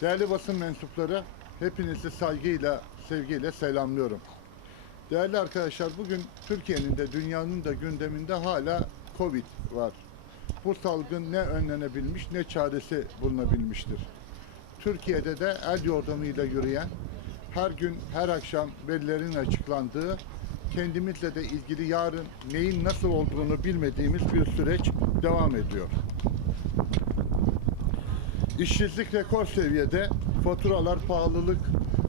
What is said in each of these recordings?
Değerli basın mensupları, hepinizi saygıyla, sevgiyle selamlıyorum. Değerli arkadaşlar, bugün Türkiye'nin de dünyanın da gündeminde hala Covid var. Bu salgın ne önlenebilmiş ne çaresi bulunabilmiştir. Türkiye'de de el yordamıyla yürüyen, her gün, her akşam verilerin açıklandığı, kendimizle de ilgili yarın neyin nasıl olduğunu bilmediğimiz bir süreç devam ediyor. İşsizlik rekor seviyede, faturalar pahalılık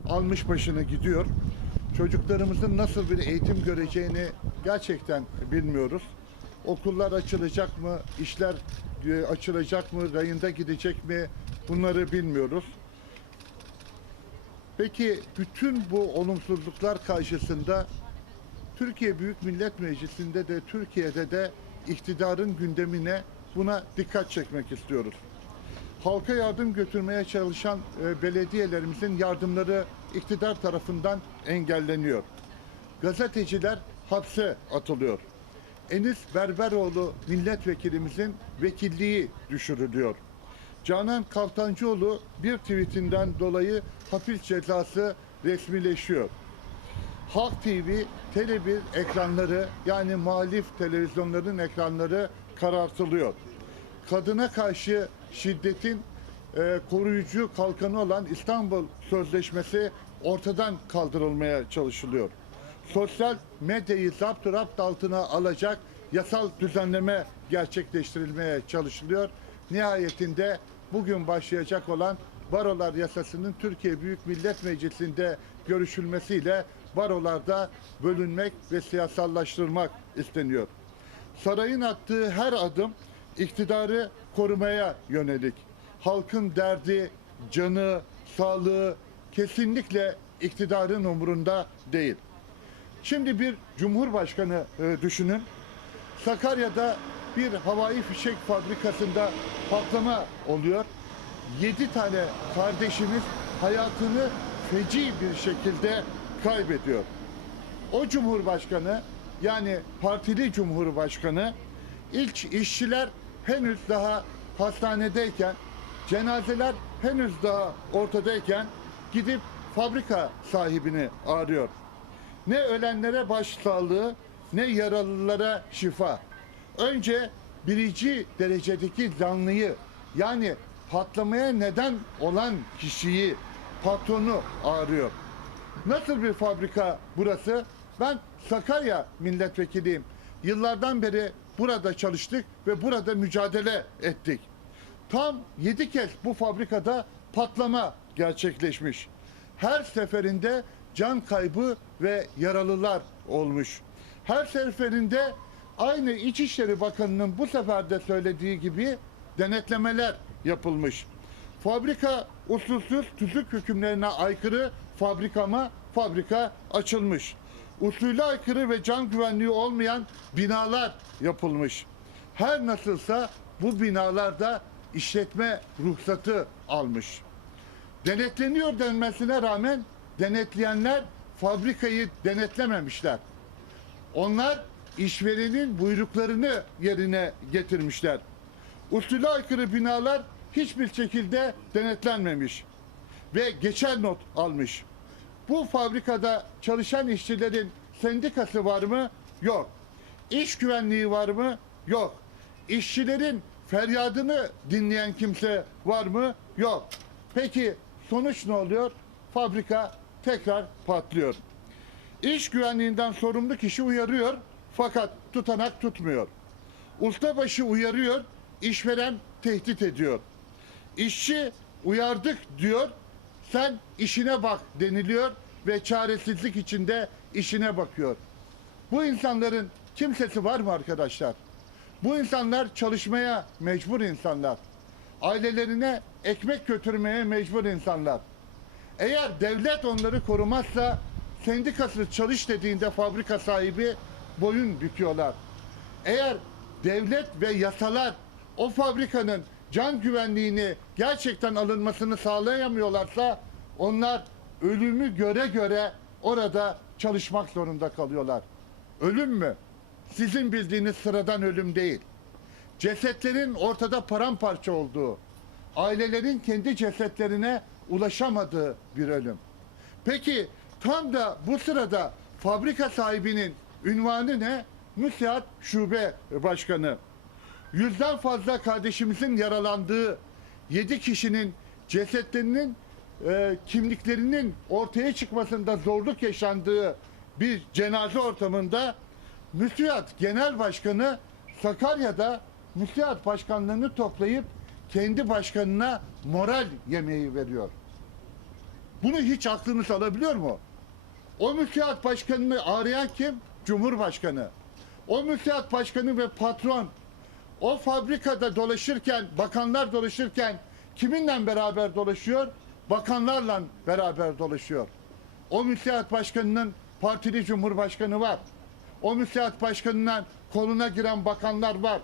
almış başını gidiyor. Çocuklarımızın nasıl bir eğitim göreceğini gerçekten bilmiyoruz. Okullar açılacak mı, işler e, açılacak mı, rayında gidecek mi bunları bilmiyoruz. Peki bütün bu olumsuzluklar karşısında Türkiye Büyük Millet Meclisi'nde de Türkiye'de de iktidarın gündemine buna dikkat çekmek istiyoruz halka yardım götürmeye çalışan e, belediyelerimizin yardımları iktidar tarafından engelleniyor. Gazeteciler hapse atılıyor. Enis Berberoğlu milletvekilimizin vekilliği düşürülüyor. Canan Kaftancıoğlu bir tweetinden dolayı hapis cezası resmileşiyor. Halk TV, Tele1 ekranları yani muhalif televizyonların ekranları karartılıyor. Kadına karşı şiddetin e, koruyucu kalkanı olan İstanbul Sözleşmesi ortadan kaldırılmaya çalışılıyor. Sosyal medyayı zapt rapt altına alacak yasal düzenleme gerçekleştirilmeye çalışılıyor. Nihayetinde bugün başlayacak olan Barolar Yasası'nın Türkiye Büyük Millet Meclisi'nde görüşülmesiyle barolarda bölünmek ve siyasallaştırmak isteniyor. Sarayın attığı her adım iktidarı korumaya yönelik. Halkın derdi, canı, sağlığı kesinlikle iktidarın umurunda değil. Şimdi bir cumhurbaşkanı e, düşünün. Sakarya'da bir havai fişek fabrikasında patlama oluyor. 7 tane kardeşimiz hayatını feci bir şekilde kaybediyor. O cumhurbaşkanı yani partili cumhurbaşkanı ilk işçiler henüz daha hastanedeyken, cenazeler henüz daha ortadayken gidip fabrika sahibini arıyor. Ne ölenlere başsağlığı ne yaralılara şifa. Önce birinci derecedeki zanlıyı yani patlamaya neden olan kişiyi, patronu arıyor. Nasıl bir fabrika burası? Ben Sakarya milletvekiliyim. Yıllardan beri burada çalıştık ve burada mücadele ettik. Tam 7 kez bu fabrikada patlama gerçekleşmiş. Her seferinde can kaybı ve yaralılar olmuş. Her seferinde aynı İçişleri Bakanı'nın bu sefer de söylediği gibi denetlemeler yapılmış. Fabrika usulsüz tüzük hükümlerine aykırı fabrikama fabrika açılmış. Usule aykırı ve can güvenliği olmayan binalar yapılmış. Her nasılsa bu binalarda işletme ruhsatı almış. Denetleniyor denmesine rağmen denetleyenler fabrikayı denetlememişler. Onlar işverenin buyruklarını yerine getirmişler. Usule aykırı binalar hiçbir şekilde denetlenmemiş ve geçer not almış. Bu fabrikada çalışan işçilerin sendikası var mı? Yok. İş güvenliği var mı? Yok. İşçilerin feryadını dinleyen kimse var mı? Yok. Peki sonuç ne oluyor? Fabrika tekrar patlıyor. İş güvenliğinden sorumlu kişi uyarıyor fakat tutanak tutmuyor. Ustabaşı uyarıyor, işveren tehdit ediyor. İşçi uyardık diyor, sen işine bak deniliyor ve çaresizlik içinde işine bakıyor. Bu insanların kimsesi var mı arkadaşlar? Bu insanlar çalışmaya mecbur insanlar. Ailelerine ekmek götürmeye mecbur insanlar. Eğer devlet onları korumazsa sendikası çalış dediğinde fabrika sahibi boyun büküyorlar. Eğer devlet ve yasalar o fabrikanın can güvenliğini gerçekten alınmasını sağlayamıyorlarsa onlar ölümü göre göre orada çalışmak zorunda kalıyorlar. Ölüm mü? Sizin bildiğiniz sıradan ölüm değil. Cesetlerin ortada paramparça olduğu, ailelerin kendi cesetlerine ulaşamadığı bir ölüm. Peki tam da bu sırada fabrika sahibinin ünvanı ne? Müsiat Şube Başkanı. Yüzden fazla kardeşimizin yaralandığı 7 kişinin cesetlerinin e, kimliklerinin ortaya çıkmasında zorluk yaşandığı bir cenaze ortamında Müsiat Genel Başkanı Sakarya'da Müsiat Başkanlığını toplayıp kendi başkanına moral yemeği veriyor. Bunu hiç aklınız alabiliyor mu? O müsiat başkanını arayan kim? Cumhurbaşkanı. O müsiat başkanı ve patron o fabrikada dolaşırken, bakanlar dolaşırken kiminle beraber dolaşıyor? Bakanlarla beraber dolaşıyor. O müsiat başkanının partili cumhurbaşkanı var. O müsiat başkanından koluna giren bakanlar var.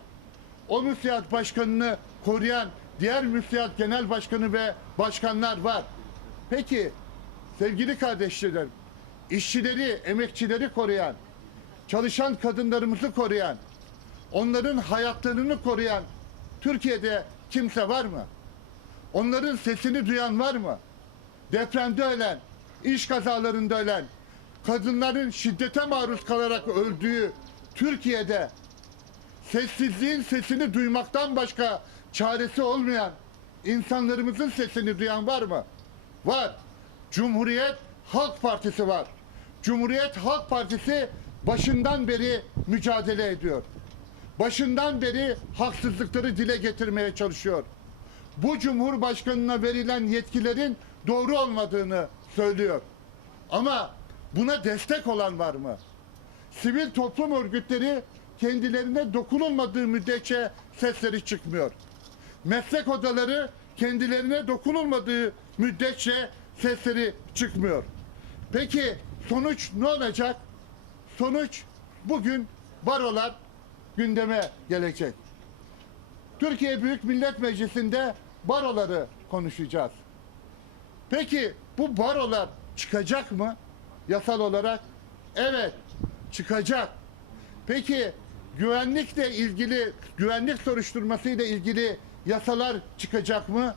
O müsiat başkanını koruyan diğer müsiat genel başkanı ve başkanlar var. Peki sevgili kardeşlerim, işçileri, emekçileri koruyan, çalışan kadınlarımızı koruyan, onların hayatlarını koruyan Türkiye'de kimse var mı? Onların sesini duyan var mı? Depremde ölen, iş kazalarında ölen, kadınların şiddete maruz kalarak öldüğü Türkiye'de sessizliğin sesini duymaktan başka çaresi olmayan insanlarımızın sesini duyan var mı? Var. Cumhuriyet Halk Partisi var. Cumhuriyet Halk Partisi başından beri mücadele ediyor. Başından beri haksızlıkları dile getirmeye çalışıyor. Bu Cumhurbaşkanına verilen yetkilerin doğru olmadığını söylüyor. Ama buna destek olan var mı? Sivil toplum örgütleri kendilerine dokunulmadığı müddetçe sesleri çıkmıyor. Meslek odaları kendilerine dokunulmadığı müddetçe sesleri çıkmıyor. Peki sonuç ne olacak? Sonuç bugün barolar gündeme gelecek. Türkiye Büyük Millet Meclisi'nde baroları konuşacağız. Peki bu barolar çıkacak mı yasal olarak? Evet, çıkacak. Peki güvenlikle ilgili, güvenlik soruşturmasıyla ilgili yasalar çıkacak mı?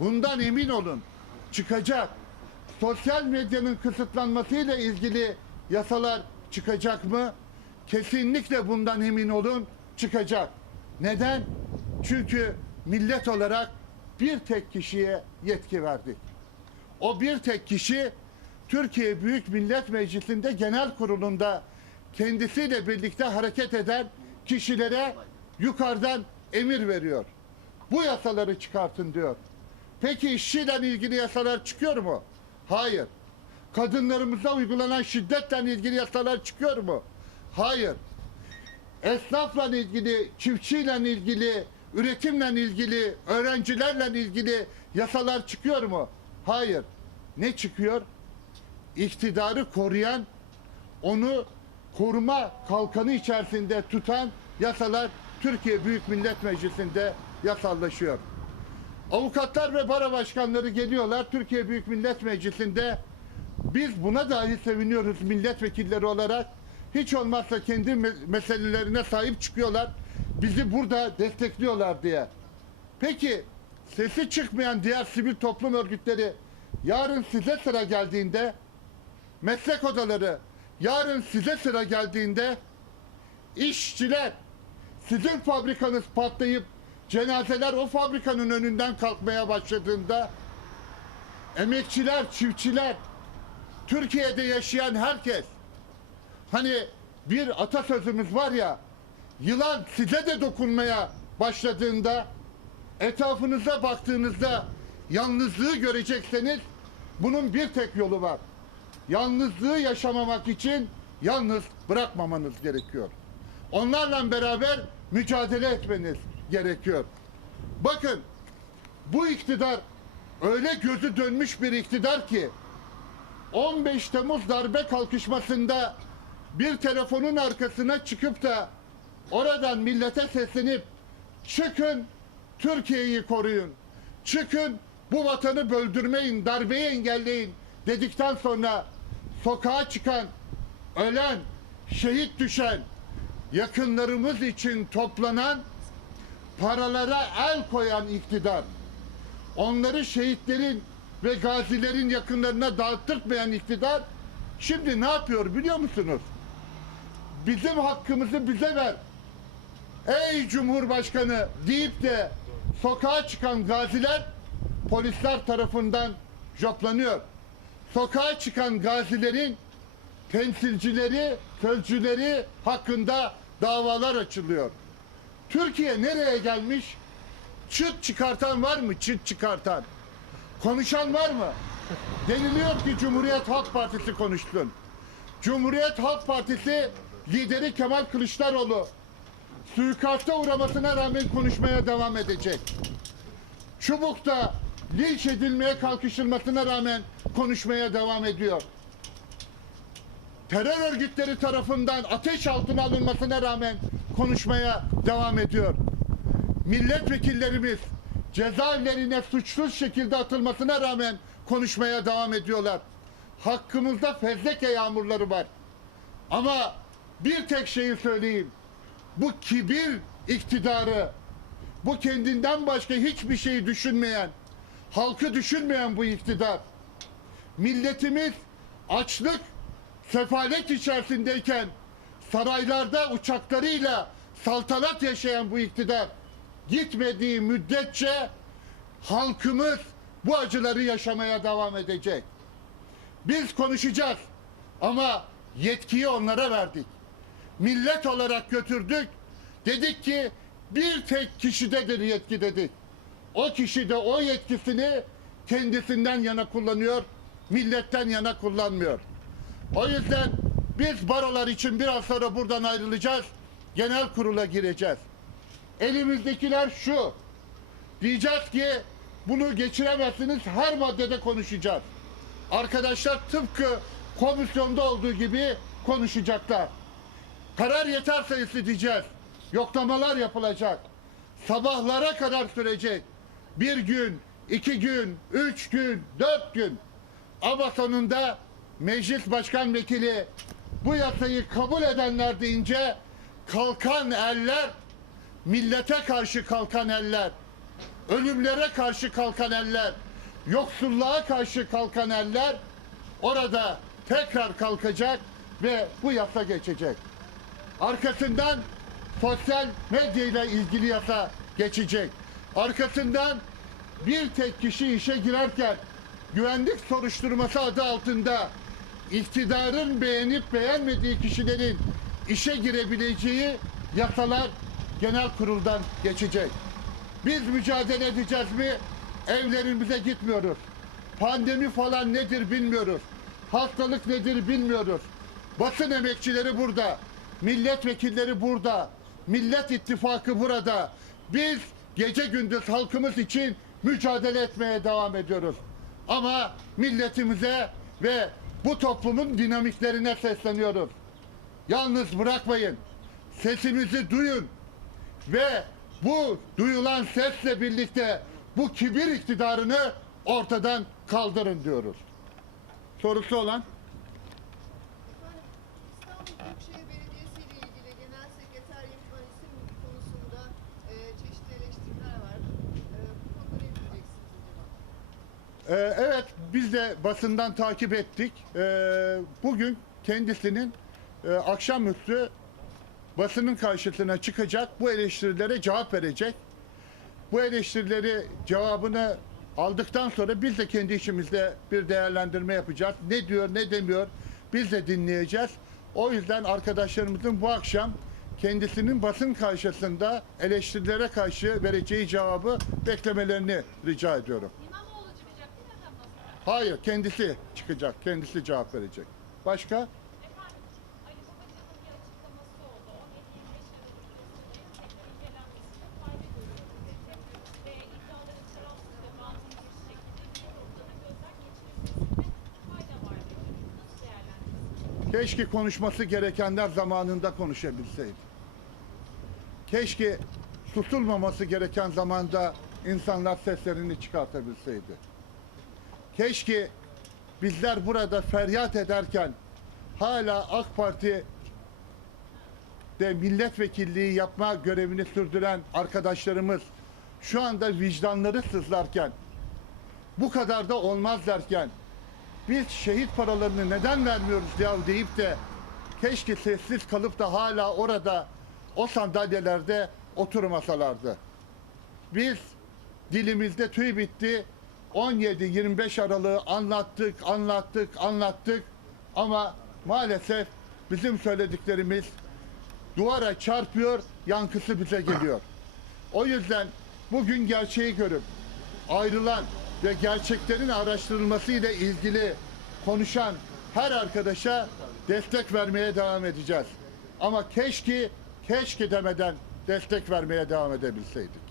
Bundan emin olun. Çıkacak. Sosyal medyanın kısıtlanmasıyla ilgili yasalar çıkacak mı? Kesinlikle bundan emin olun çıkacak. Neden? Çünkü millet olarak bir tek kişiye yetki verdik. O bir tek kişi Türkiye Büyük Millet Meclisi'nde genel kurulunda kendisiyle birlikte hareket eden kişilere yukarıdan emir veriyor. Bu yasaları çıkartın diyor. Peki işçiyle ilgili yasalar çıkıyor mu? Hayır. Kadınlarımıza uygulanan şiddetle ilgili yasalar çıkıyor mu? Hayır. Esnafla ilgili, çiftçiyle ilgili, üretimle ilgili, öğrencilerle ilgili yasalar çıkıyor mu? Hayır. Ne çıkıyor? İktidarı koruyan, onu koruma kalkanı içerisinde tutan yasalar Türkiye Büyük Millet Meclisi'nde yasallaşıyor. Avukatlar ve bara başkanları geliyorlar Türkiye Büyük Millet Meclisi'nde. Biz buna dahi seviniyoruz milletvekilleri olarak. Hiç olmazsa kendi me- meselelerine sahip çıkıyorlar. Bizi burada destekliyorlar diye. Peki sesi çıkmayan diğer sivil toplum örgütleri yarın size sıra geldiğinde meslek odaları yarın size sıra geldiğinde işçiler sizin fabrikanız patlayıp cenazeler o fabrikanın önünden kalkmaya başladığında emekçiler, çiftçiler, Türkiye'de yaşayan herkes hani bir atasözümüz var ya yılan size de dokunmaya başladığında etrafınıza baktığınızda yalnızlığı görecekseniz bunun bir tek yolu var. Yalnızlığı yaşamamak için yalnız bırakmamanız gerekiyor. Onlarla beraber mücadele etmeniz gerekiyor. Bakın bu iktidar öyle gözü dönmüş bir iktidar ki 15 Temmuz darbe kalkışmasında bir telefonun arkasına çıkıp da oradan millete seslenip çıkın Türkiye'yi koruyun. Çıkın bu vatanı böldürmeyin, darbeyi engelleyin dedikten sonra sokağa çıkan, ölen, şehit düşen, yakınlarımız için toplanan paralara el koyan iktidar, onları şehitlerin ve gazilerin yakınlarına dağıttırmayan iktidar şimdi ne yapıyor biliyor musunuz? Bizim hakkımızı bize ver. Ey Cumhurbaşkanı deyip de sokağa çıkan gaziler polisler tarafından joplanıyor. Sokağa çıkan gazilerin temsilcileri, sözcüleri hakkında davalar açılıyor. Türkiye nereye gelmiş? Çıt çıkartan var mı? Çıt çıkartan. Konuşan var mı? Deniliyor ki Cumhuriyet Halk Partisi konuşsun. Cumhuriyet Halk Partisi lideri Kemal Kılıçdaroğlu suikasta uğramasına rağmen konuşmaya devam edecek. Çubuk'ta linç edilmeye kalkışılmasına rağmen konuşmaya devam ediyor. Terör örgütleri tarafından ateş altına alınmasına rağmen konuşmaya devam ediyor. Milletvekillerimiz cezaevlerine suçsuz şekilde atılmasına rağmen konuşmaya devam ediyorlar. Hakkımızda fezleke yağmurları var. Ama bir tek şeyi söyleyeyim. Bu kibir iktidarı, bu kendinden başka hiçbir şeyi düşünmeyen, halkı düşünmeyen bu iktidar. Milletimiz açlık, sefalet içerisindeyken saraylarda uçaklarıyla saltanat yaşayan bu iktidar gitmediği müddetçe halkımız bu acıları yaşamaya devam edecek. Biz konuşacağız ama yetkiyi onlara verdik. Millet olarak götürdük. Dedik ki bir tek kişidedir yetki dedik. O kişi de o yetkisini kendisinden yana kullanıyor, milletten yana kullanmıyor. O yüzden biz barolar için biraz sonra buradan ayrılacağız. Genel kurula gireceğiz. Elimizdekiler şu. Diyeceğiz ki bunu geçiremezsiniz her maddede konuşacağız. Arkadaşlar tıpkı komisyonda olduğu gibi konuşacaklar. Karar yeter sayısı diyeceğiz. Yoklamalar yapılacak. Sabahlara kadar sürecek. Bir gün, iki gün, üç gün, dört gün. Ama sonunda meclis başkan vekili bu yasayı kabul edenler deyince kalkan eller, millete karşı kalkan eller, ölümlere karşı kalkan eller, yoksulluğa karşı kalkan eller orada tekrar kalkacak ve bu yasa geçecek. Arkasından sosyal medya ile ilgili yasa geçecek. Arkasından bir tek kişi işe girerken güvenlik soruşturması adı altında iktidarın beğenip beğenmediği kişilerin işe girebileceği yasalar genel kuruldan geçecek. Biz mücadele edeceğiz mi? Evlerimize gitmiyoruz. Pandemi falan nedir bilmiyoruz. Hastalık nedir bilmiyoruz. Basın emekçileri burada. Milletvekilleri burada. Millet İttifakı burada. Biz gece gündüz halkımız için mücadele etmeye devam ediyoruz. Ama milletimize ve bu toplumun dinamiklerine sesleniyoruz. Yalnız bırakmayın. Sesimizi duyun. Ve bu duyulan sesle birlikte bu kibir iktidarını ortadan kaldırın diyoruz. Sorusu olan? Efendim, İstanbul Büyükşehir Belediyesi ile ilgili genel sekreter yapılan isim konusunda e, çeşitli eleştiriler var. E, bu konuda ne diyeceksiniz acaba? Ee, evet, biz de basından takip ettik. Ee, bugün kendisinin e, akşamüstü basının karşısına çıkacak, bu eleştirilere cevap verecek. Bu eleştirileri cevabını aldıktan sonra biz de kendi içimizde bir değerlendirme yapacağız. Ne diyor, ne demiyor biz de dinleyeceğiz. O yüzden arkadaşlarımızın bu akşam kendisinin basın karşısında eleştirilere karşı vereceği cevabı beklemelerini rica ediyorum. İmamoğlu çıkacak değil mi efendim? Hayır, kendisi çıkacak, kendisi cevap verecek. Başka? Efendim, Ali Babacan'ın bir açıklaması oldu. 17-25 Aralık sektörün incelenmesinde fayda görüyorum dedi. Ve iddiaların tarafsız ve bağımsız bir şekilde bir noktada gözden geçirilmesinde fayda var dedi. Nasıl değerlendiriyorsunuz? Keşke konuşması gerekenler zamanında konuşabilseydi. Keşke susulmaması gereken zamanda insanlar seslerini çıkartabilseydi. Keşke bizler burada feryat ederken hala AK Parti de milletvekilliği yapma görevini sürdüren arkadaşlarımız şu anda vicdanları sızlarken bu kadar da olmaz derken biz şehit paralarını neden vermiyoruz ya deyip de keşke sessiz kalıp da hala orada o sandalyelerde oturmasalardı. Biz dilimizde tüy bitti. 17-25 Aralık'ı anlattık, anlattık, anlattık. Ama maalesef bizim söylediklerimiz duvara çarpıyor, yankısı bize geliyor. O yüzden bugün gerçeği görüp ayrılan ve gerçeklerin araştırılması ile ilgili konuşan her arkadaşa destek vermeye devam edeceğiz. Ama keşke, keşke demeden destek vermeye devam edebilseydik.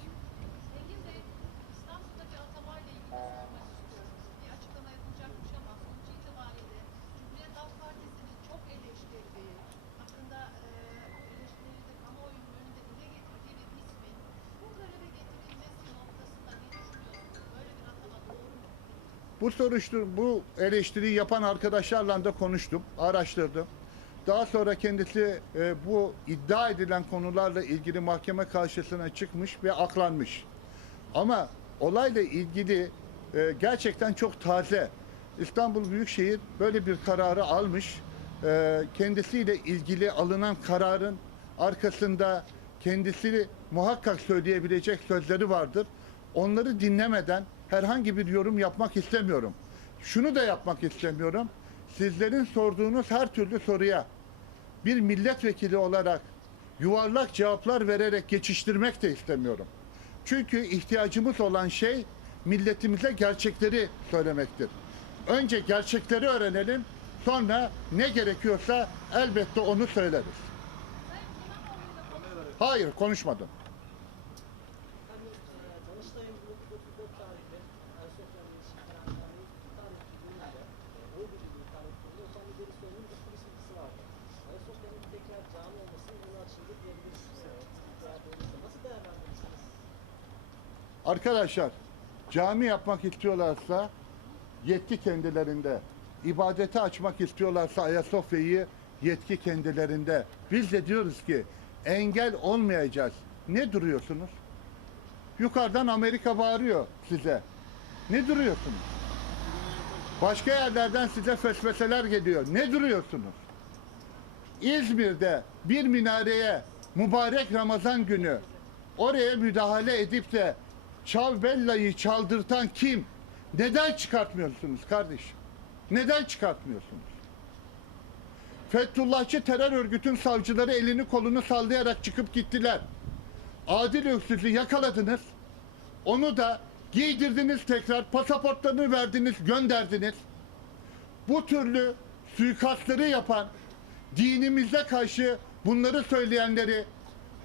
Bu soruştur bu eleştiriyi yapan arkadaşlarla da konuştum, araştırdım. Daha sonra kendisi e, bu iddia edilen konularla ilgili mahkeme karşısına çıkmış ve aklanmış. Ama olayla ilgili e, gerçekten çok taze. İstanbul Büyükşehir böyle bir kararı almış. E, kendisiyle ilgili alınan kararın arkasında kendisini muhakkak söyleyebilecek sözleri vardır. Onları dinlemeden herhangi bir yorum yapmak istemiyorum. Şunu da yapmak istemiyorum. Sizlerin sorduğunuz her türlü soruya bir milletvekili olarak yuvarlak cevaplar vererek geçiştirmek de istemiyorum. Çünkü ihtiyacımız olan şey milletimize gerçekleri söylemektir. Önce gerçekleri öğrenelim, sonra ne gerekiyorsa elbette onu söyleriz. Hayır, konuşmadım. Arkadaşlar, cami yapmak istiyorlarsa yetki kendilerinde. İbadete açmak istiyorlarsa Ayasofya'yı yetki kendilerinde. Biz de diyoruz ki engel olmayacağız. Ne duruyorsunuz? Yukarıdan Amerika bağırıyor size. Ne duruyorsunuz? Başka yerlerden size fesfeseler geliyor. Ne duruyorsunuz? İzmir'de bir minareye mübarek Ramazan günü oraya müdahale edip de Çavbella'yı çaldırtan kim? Neden çıkartmıyorsunuz kardeşim? Neden çıkartmıyorsunuz? Fethullahçı terör örgütün savcıları elini kolunu sallayarak çıkıp gittiler. Adil Öksüz'ü yakaladınız. Onu da giydirdiniz tekrar, pasaportlarını verdiniz, gönderdiniz. Bu türlü suikastları yapan, dinimize karşı bunları söyleyenleri,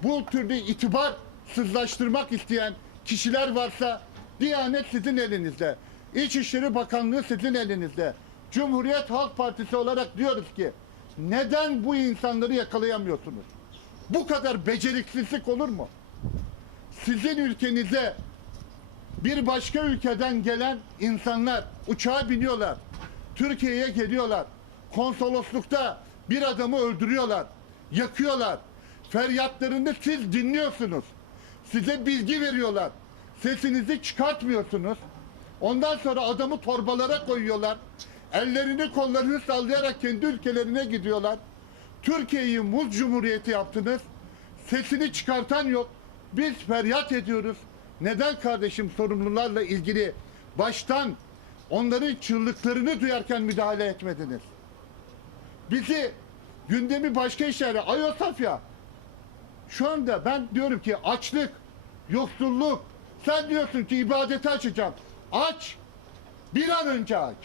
bu türlü itibar sızlaştırmak isteyen kişiler varsa Diyanet sizin elinizde. İçişleri Bakanlığı sizin elinizde. Cumhuriyet Halk Partisi olarak diyoruz ki neden bu insanları yakalayamıyorsunuz? Bu kadar beceriksizlik olur mu? Sizin ülkenize bir başka ülkeden gelen insanlar uçağa biniyorlar. Türkiye'ye geliyorlar. Konsoloslukta bir adamı öldürüyorlar. Yakıyorlar. Feryatlarını siz dinliyorsunuz. Size bilgi veriyorlar. Sesinizi çıkartmıyorsunuz. Ondan sonra adamı torbalara koyuyorlar. Ellerini kollarını sallayarak kendi ülkelerine gidiyorlar. Türkiye'yi muz cumhuriyeti yaptınız. Sesini çıkartan yok. Biz feryat ediyoruz. Neden kardeşim sorumlularla ilgili baştan onların çığlıklarını duyarken müdahale etmediniz? Bizi gündemi başka işlere Ayasofya şu anda ben diyorum ki açlık, yoksulluk. Sen diyorsun ki ibadeti açacağım. Aç. Bir an önce aç.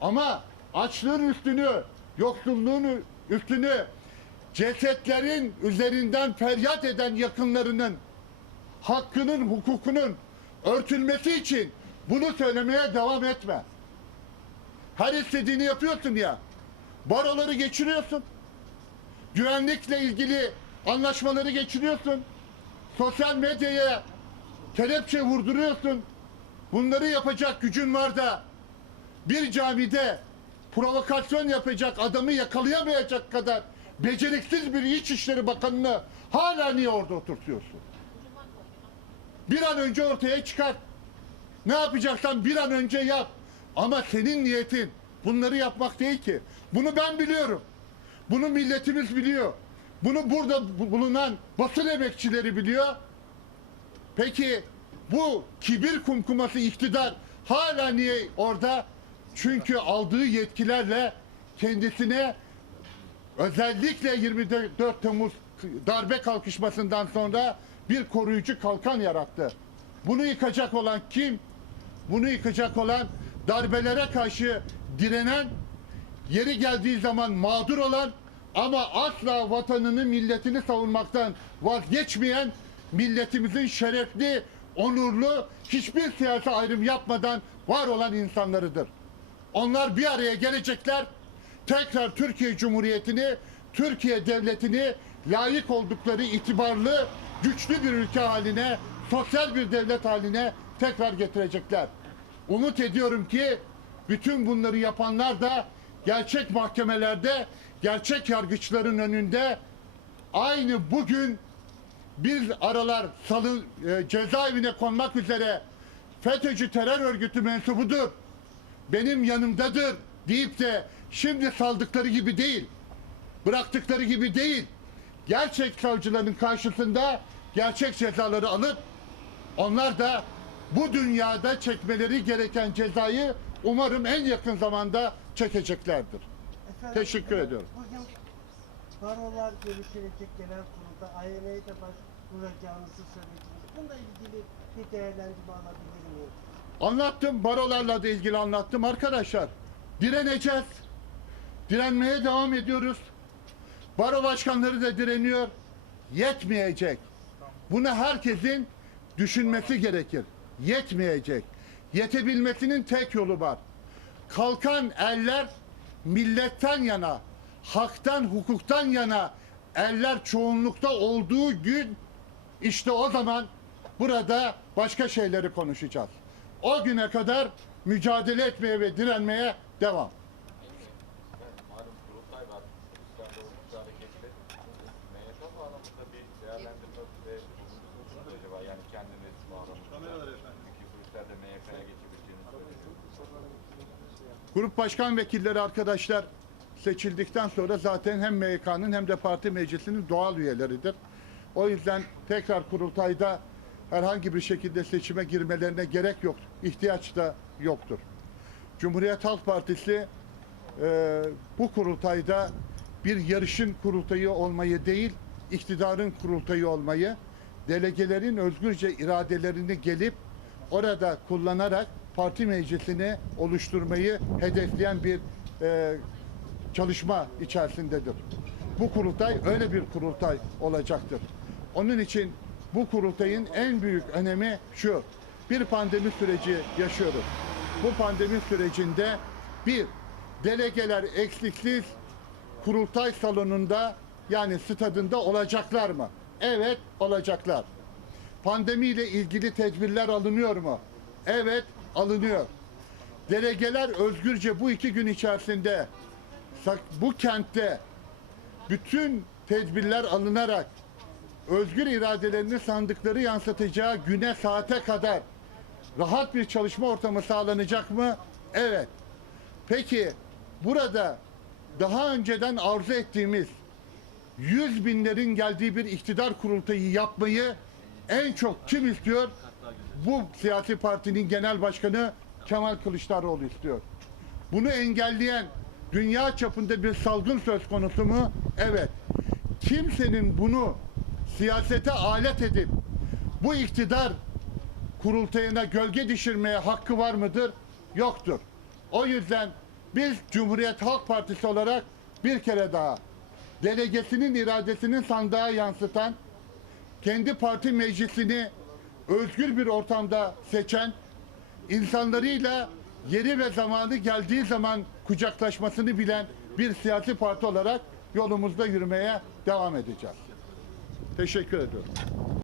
Ama açlığın üstünü, yoksulluğun üstünü cesetlerin üzerinden feryat eden yakınlarının hakkının, hukukunun örtülmesi için bunu söylemeye devam etme. Her istediğini yapıyorsun ya. Baroları geçiriyorsun. Güvenlikle ilgili anlaşmaları geçiriyorsun. Sosyal medyaya kelepçe vurduruyorsun. Bunları yapacak gücün var da bir camide provokasyon yapacak adamı yakalayamayacak kadar beceriksiz bir İçişleri Bakanı'nı hala niye orada oturtuyorsun? Bir an önce ortaya çıkar. Ne yapacaksan bir an önce yap. Ama senin niyetin bunları yapmak değil ki. Bunu ben biliyorum. Bunu milletimiz biliyor. Bunu burada bu- bulunan basın emekçileri biliyor. Peki bu kibir kumkuması iktidar hala niye orada? Çünkü aldığı yetkilerle kendisine özellikle 24 Temmuz darbe kalkışmasından sonra bir koruyucu kalkan yarattı. Bunu yıkacak olan kim? Bunu yıkacak olan darbelere karşı direnen, yeri geldiği zaman mağdur olan ama asla vatanını, milletini savunmaktan vazgeçmeyen milletimizin şerefli, onurlu, hiçbir siyasi ayrım yapmadan var olan insanlarıdır. Onlar bir araya gelecekler. Tekrar Türkiye Cumhuriyeti'ni, Türkiye Devleti'ni layık oldukları itibarlı, güçlü bir ülke haline, sosyal bir devlet haline tekrar getirecekler. Umut ediyorum ki bütün bunları yapanlar da gerçek mahkemelerde, gerçek yargıçların önünde aynı bugün bir aralar salı e, cezaevine konmak üzere FETÖ'cü terör örgütü mensubudur benim yanımdadır deyip de şimdi saldıkları gibi değil, bıraktıkları gibi değil, gerçek savcıların karşısında gerçek cezaları alıp onlar da bu dünyada çekmeleri gereken cezayı umarım en yakın zamanda çekeceklerdir. Teşekkür ediyorum. Bugün barolar görüşülecek genel kurulda IME'ye de başvuracağınızı söylediniz. Bununla ilgili bir değerlendirme alabilir miyim? Anlattım, barolarla da ilgili anlattım arkadaşlar. Direneceğiz. Direnmeye devam ediyoruz. Baro başkanları da direniyor. Yetmeyecek. Bunu herkesin düşünmesi gerekir. Yetmeyecek. Yetebilmesinin tek yolu var. Kalkan eller milletten yana, haktan, hukuktan yana eller çoğunlukta olduğu gün işte o zaman burada başka şeyleri konuşacağız. O güne kadar mücadele etmeye ve direnmeye devam. Grup başkan vekilleri arkadaşlar seçildikten sonra zaten hem MYK'nın hem de parti meclisinin doğal üyeleridir. O yüzden tekrar kurultayda herhangi bir şekilde seçime girmelerine gerek yok. ihtiyaç da yoktur. Cumhuriyet Halk Partisi e, bu kurultayda bir yarışın kurultayı olmayı değil, iktidarın kurultayı olmayı, delegelerin özgürce iradelerini gelip orada kullanarak parti meclisini oluşturmayı hedefleyen bir e, çalışma içerisindedir. Bu kurultay öyle bir kurultay olacaktır. Onun için bu kurultayın en büyük önemi şu. Bir pandemi süreci yaşıyoruz. Bu pandemi sürecinde bir, delegeler eksiksiz kurultay salonunda yani stadında olacaklar mı? Evet olacaklar. Pandemiyle ilgili tedbirler alınıyor mu? Evet alınıyor. Delegeler özgürce bu iki gün içerisinde bu kentte bütün tedbirler alınarak özgür iradelerini sandıkları yansıtacağı güne saate kadar rahat bir çalışma ortamı sağlanacak mı? Evet. Peki burada daha önceden arzu ettiğimiz yüz binlerin geldiği bir iktidar kurultayı yapmayı en çok kim istiyor? Bu siyasi partinin genel başkanı Kemal Kılıçdaroğlu istiyor. Bunu engelleyen dünya çapında bir salgın söz konusu mu? Evet. Kimsenin bunu siyasete alet edip bu iktidar kurultayına gölge düşürmeye hakkı var mıdır? Yoktur. O yüzden biz Cumhuriyet Halk Partisi olarak bir kere daha delegesinin iradesini sandığa yansıtan, kendi parti meclisini özgür bir ortamda seçen, insanlarıyla yeri ve zamanı geldiği zaman kucaklaşmasını bilen bir siyasi parti olarak yolumuzda yürümeye devam edeceğiz. Teşekkür ediyorum.